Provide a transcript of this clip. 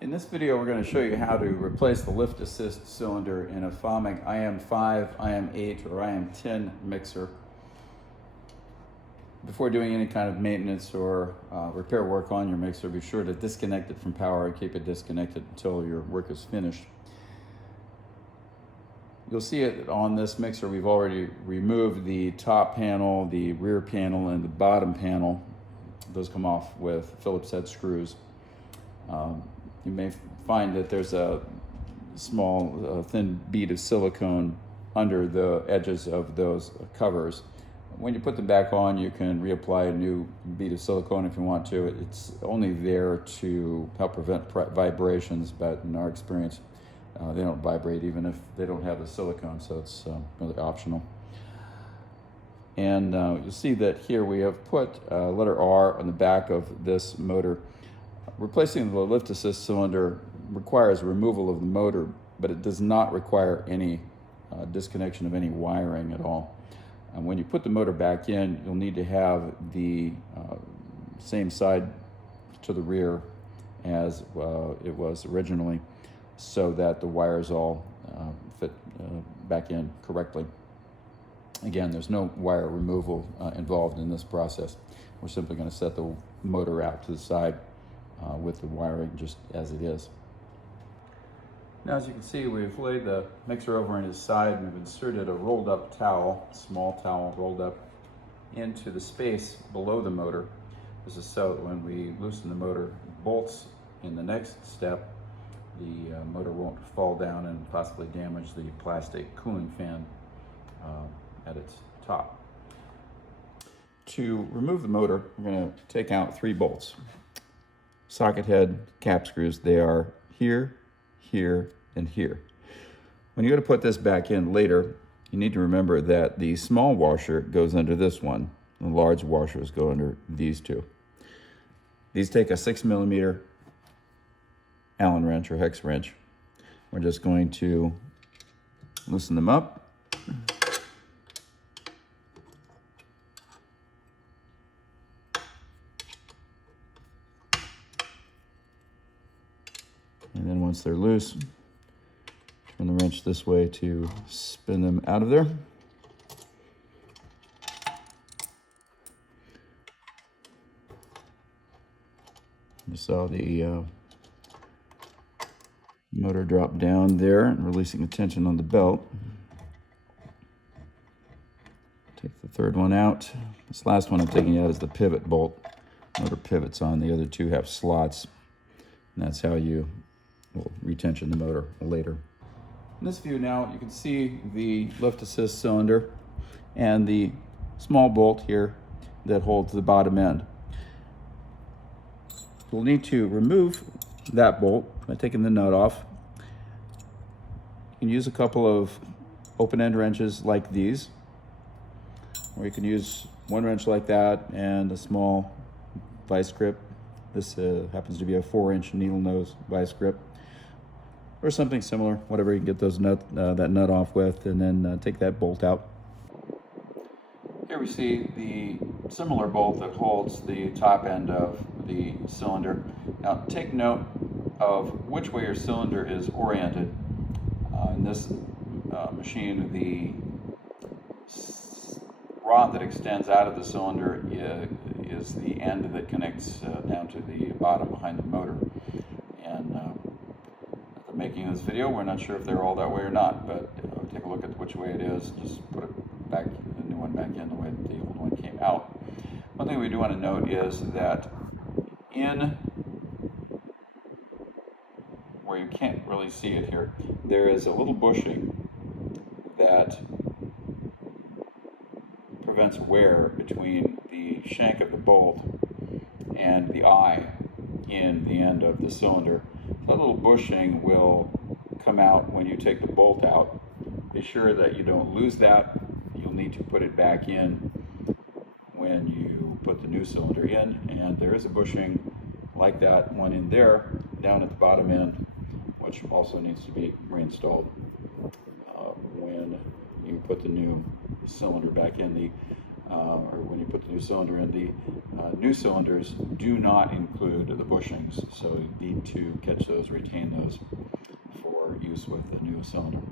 In this video, we're going to show you how to replace the lift assist cylinder in a Famag IM-5, IM-8, or IM-10 mixer. Before doing any kind of maintenance or repair work on your mixer, be sure to disconnect it from power and keep it disconnected until your work is finished. You'll see it on this mixer. We've already removed the top panel, the rear panel, and the bottom panel. Those come off with Phillips head screws. You may find that there's a small thin bead of silicone under the edges of those covers. When you put them back on, you can reapply a new bead of silicone if you want to. It's only there to help prevent vibrations, but in our experience, they don't vibrate even if they don't have the silicone, so it's really optional. And you'll see that here we have put letter R on the back of this motor. Replacing the lift assist cylinder requires removal of the motor, but it does not require any disconnection of any wiring at all. And when you put the motor back in, you'll need to have the same side to the rear as it was originally, so that the wires all fit back in correctly. Again, there's no wire removal involved in this process. We're simply going to set the motor out to the side with the wiring just as it is. Now, as you can see, we've laid the mixer over on his side and we've inserted a rolled up towel, small towel rolled up into the space below the motor. This is so that when we loosen the motor bolts in the next step, the motor won't fall down and possibly damage the plastic cooling fan at its top. To remove the motor, we're going to take out 3 bolts. Socket head cap screws. They are here, here, and here. When you go to put this back in later, you need to remember that the small washer goes under this one. The large washers go under these 2. These take a 6mm Allen wrench or hex wrench. We're just going to loosen them up. And then once they're loose, turn the wrench this way to spin them out of there. You saw the motor drop down there and releasing the tension on the belt. Take the third one out. This last one I'm taking out is the pivot bolt. Motor pivots on, the other 2 have slots. And that's how you will retension the motor later. In this view now, you can see the lift assist cylinder and the small bolt here that holds the bottom end. We'll need to remove that bolt by taking the nut off. You can use a couple of open-end wrenches like these, or you can use one wrench like that and a small vice grip. This happens to be a 4-inch needle nose vice grip, or something similar, whatever you can get those that nut off with, and then take that bolt out. Here we see the similar bolt that holds the top end of the cylinder. Now take note of which way your cylinder is oriented. In this machine, the rod that extends out of the cylinder is the end that connects down to the bottom behind the motor. And after making this video, we're not sure if they're all that way or not, but take a look at which way it is. Just put it back, the new one back in the way that the old one came out. One thing we do want to note is that in where you can't really see it here, there is a little bushing that prevents wear between the shank of the bolt and the eye in the end of the cylinder. That little bushing will come out when you take the bolt out. Be sure that you don't lose that. You'll need to put it back in when you put the new cylinder in, and there is a bushing like that one in there down at the bottom end, which also needs to be reinstalled when you put the new cylinder back in. The or when you put the new cylinder in. The new cylinders do not include the bushings, so you need to catch those, retain those for use with the new cylinder.